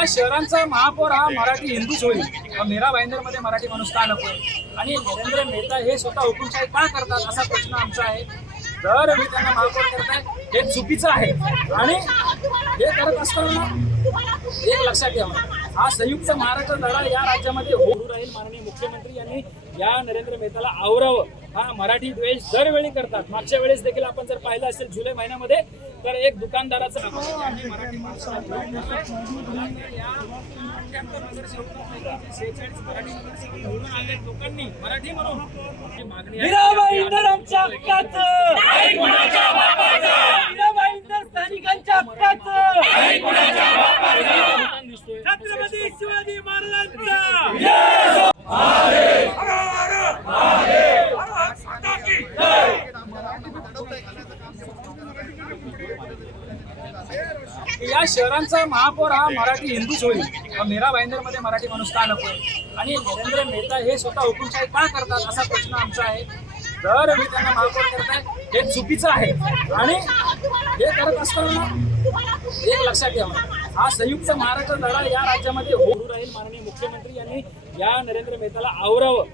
या शहरांचा महापौर हा मराठी हिंदूच होईल. मीरा भाईंदर मध्ये मराठी माणूस का नकोय आणि नरेंद्र मेहता हे स्वतः हुकुमशाही का करतात असा प्रश्न आमचा आहे. दरवेळी त्यांना महापौर करताय हे चुकीचं आहे आणि हे करत असताना एक लक्षात ठेवा, हा संयुक्त महाराष्ट्र लढा या राज्यामध्ये होऊ राहील. माननीय मुख्यमंत्री यांनी या नरेंद्र मेहताला आवरावं. हा मराठी द्वेष दरवेळी करतात. मागच्या वेळेस देखील आपण जर पाहिलं असेल जुलै महिन्यामध्ये तर एक दुकानदाराचं मराठी लोकांनी मराठी म्हणून छत्रपती शिवाजी महाराजांचा या शहरांचा महापौर हा मराठी हिंदूच होईल. मीरा भाईंदर मध्ये मराठी माणूस का नकोय आणि नरेंद्र मेहता हे स्वतः हुकुमशाही का करतात असा प्रश्न आमचा आहे. दरवेळी त्यांना महापौर करताय हे चुकीचं आहे आणि हे करत असताना एक लक्षात ठेवा, हा संयुक्त महाराष्ट्र लढा या राज्यामध्ये होऊ राहील. माननीय मुख्यमंत्री यांनी या नरेंद्र मेहताला आवरावं.